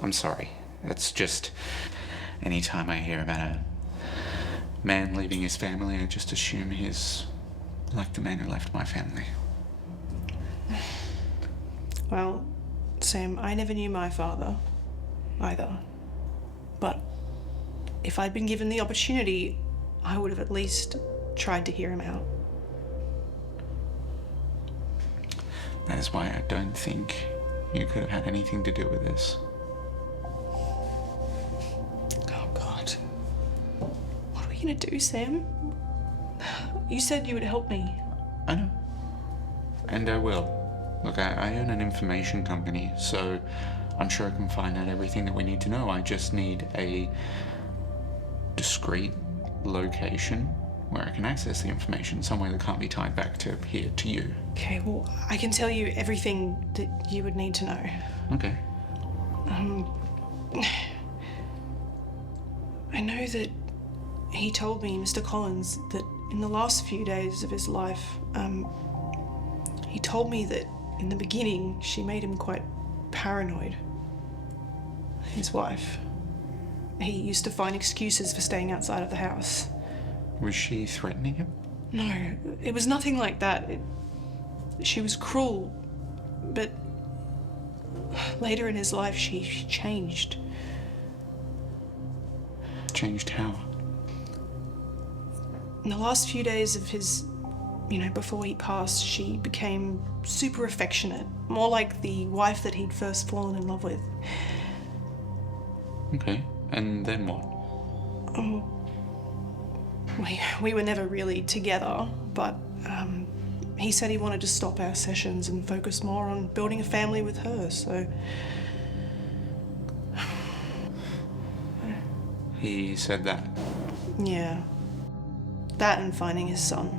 I'm sorry. It's just, anytime I hear about a man leaving his family, I just assume he's like the man who left my family. Well, Sam, I never knew my father either. But if I'd been given the opportunity, I would have at least tried to hear him out. That is why I don't think you could have had anything to do with this. Oh, God. What are we gonna do, Sam? You said you would help me. I know. And I will. Look, I own an information company, so I'm sure I can find out everything that we need to know. I just need a discrete location where I can access the information, somewhere that can't be tied back to here, to you. Okay, well, I can tell you everything that you would need to know. Okay. I know that he told me, Mr. Collins, that in the last few days of his life, he told me that in the beginning she made him quite paranoid. His wife. He used to find excuses for staying outside of the house. Was she threatening him? No, it was nothing like that. She was cruel, but later in his life she changed. Changed how? In the last few days of his, before he passed, she became super affectionate, more like the wife that he'd first fallen in love with. Okay, and then what? We were never really together, but he said he wanted to stop our sessions and focus more on building a family with her, so... He said that? Yeah. That and finding his son.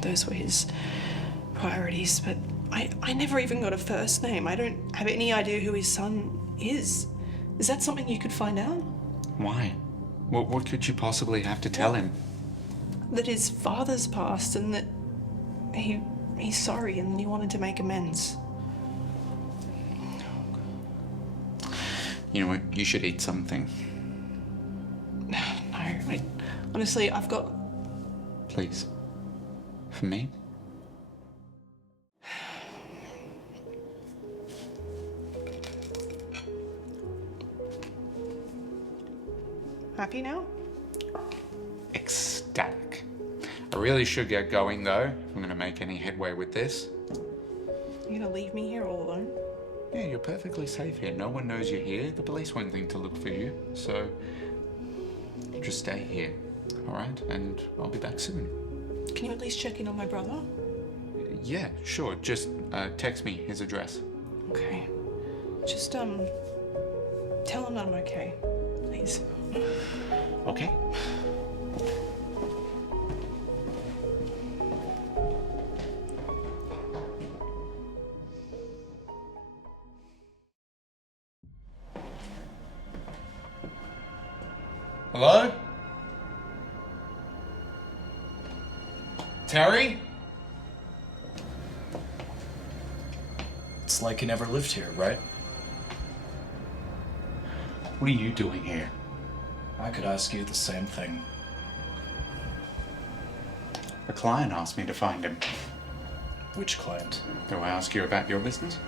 Those were his priorities, but I never even got a first name. I don't have any idea who his son is. Is that something you could find out? Why? What could you possibly have to tell him? That his father's passed and that he's sorry and he wanted to make amends. You know what? You should eat something. No, honestly, I've got... Please. For me? Happy now? Ecstatic. I really should get going though, if I'm gonna make any headway with this. You gonna leave me here all alone? Yeah, you're perfectly safe here. No one knows you're here. The police won't think to look for you, so just stay here, all right? And I'll be back soon. Can you at least check in on my brother? Yeah, sure. Just text me his address. Okay. Just, tell him that I'm okay, please. Okay. Hello? Terry? It's like you never lived here, right? What are you doing here? I could ask you the same thing. A client asked me to find him. Which client? Do I ask you about your business?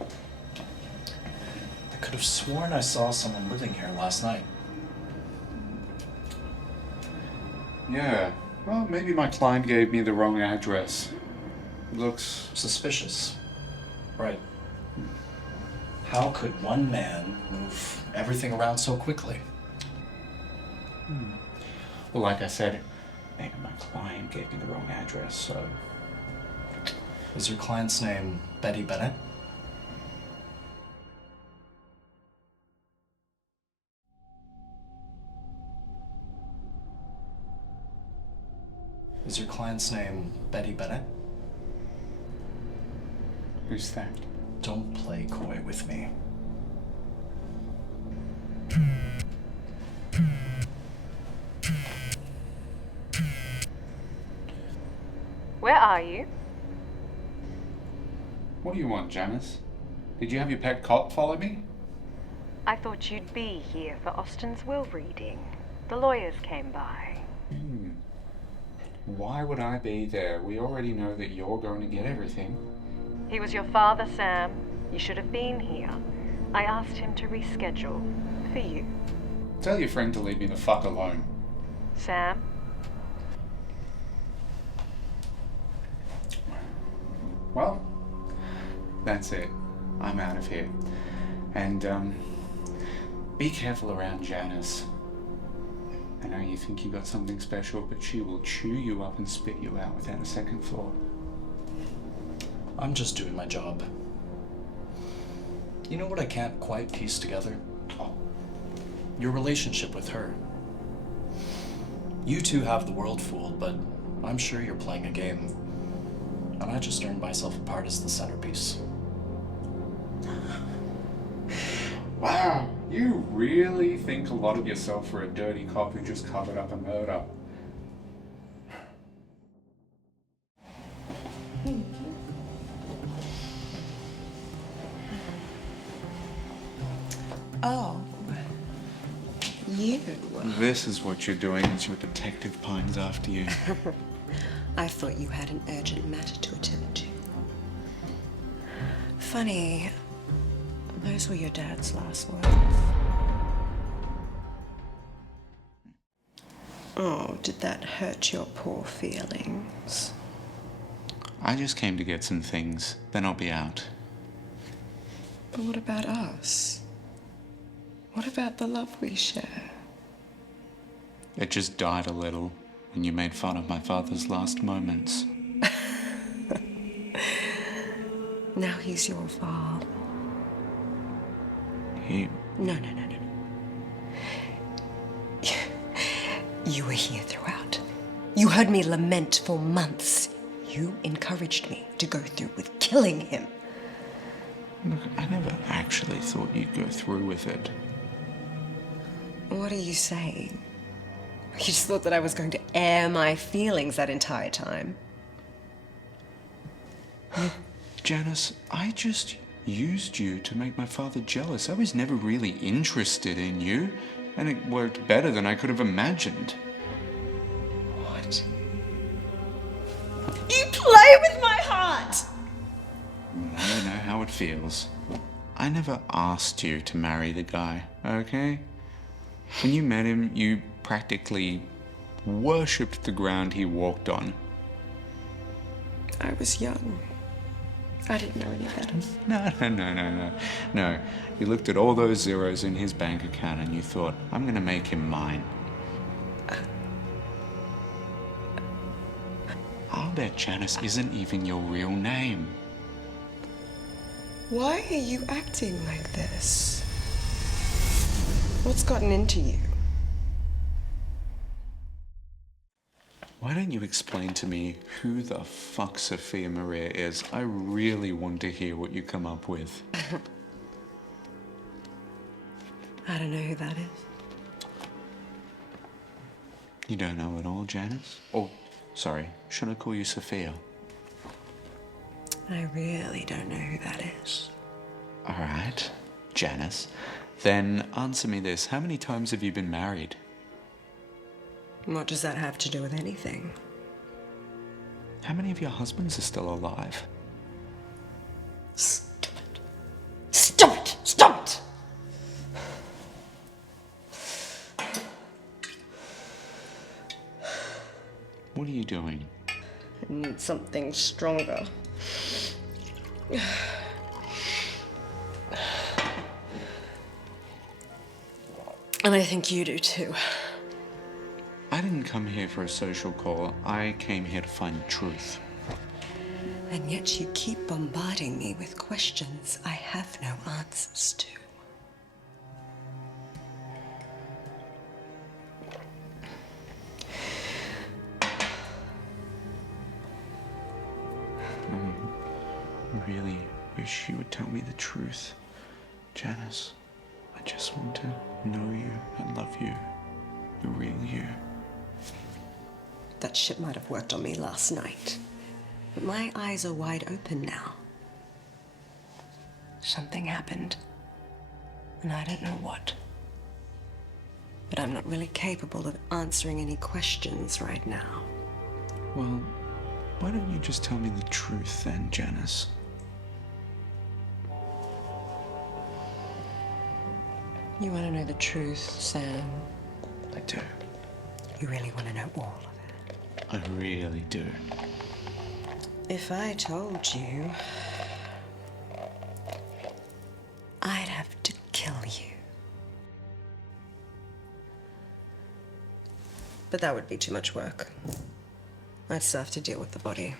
I could have sworn I saw someone living here last night. Yeah. Well, maybe my client gave me the wrong address. Looks Suspicious. Right. How could one man move everything around so quickly? Well, like I said, maybe my client gave me the wrong address, so... Is your client's name Betty Bennett? Is your client's name Betty Bennett? Who's that? Don't play coy with me. Where are you? What do you want, Janice? Did you have your pet cop follow me? I thought you'd be here for Austin's will reading. The lawyers came by. Why would I be there? We already know that you're going to get everything. He was your father, Sam. You should have been here. I asked him to reschedule for you. Tell your friend to leave me the fuck alone. Sam? Well, that's it. I'm out of here. And, be careful around Janice. I know you think you got something special, but she will chew you up and spit you out without a second thought. I'm just doing my job. You know what I can't quite piece together? Oh, Your relationship with her. You two have the world fooled, but I'm sure you're playing a game. And I just earned myself a part as the centerpiece. wow, you really think a lot of yourself for a dirty cop who just covered up a murder. Oh, you. This is what you're doing as your detective pines after you. I thought you had an urgent matter to attend to. Funny, those were your dad's last words. Oh, did that hurt your poor feelings? I just came to get some things, then I'll be out. But what about us? What about the love we share? It just died a little when you made fun of my father's last moments. Now he's your father. No. You were here throughout. You heard me lament for months. You encouraged me to go through with killing him. Look, I never actually thought you'd go through with it. What are you saying? You just thought that I was going to air my feelings that entire time. Janice, I just used you to make my father jealous. I was never really interested in you, and it worked better than I could have imagined. What? You play with my heart! I know how it feels. I never asked you to marry the guy, okay? When you met him, you practically worshipped the ground he walked on. I was young. I didn't know any better. No. You looked at all those zeros in his bank account and you thought, I'm gonna make him mine. I'll bet Janice isn't even your real name. Why are you acting like this? What's gotten into you? Why don't you explain to me who the fuck Sophia Maria is? I really want to hear what you come up with. I don't know who that is. You don't know at all, Janice? Oh, sorry, should I call you Sophia? I really don't know who that is. All right, Janice. Then answer me this. How many times have you been married? What does that have to do with anything? How many of your husbands are still alive? Stop it. Stop it! Stop it! What are you doing? I need something stronger. And I think you do too. I didn't come here for a social call. I came here to find the truth. And yet you keep bombarding me with questions I have no answers to. I really wish you would tell me the truth. Janice, I just want to know you and love you. The real you. That shit might have worked on me last night. But my eyes are wide open now. Something happened. And I don't know what. But I'm not really capable of answering any questions right now. Well, why don't you just tell me the truth then, Janice? You want to know the truth, Sam? I do. You really want to know all of it? I really do. If I told you, I'd have to kill you. But that would be too much work. I'd still have to deal with the body.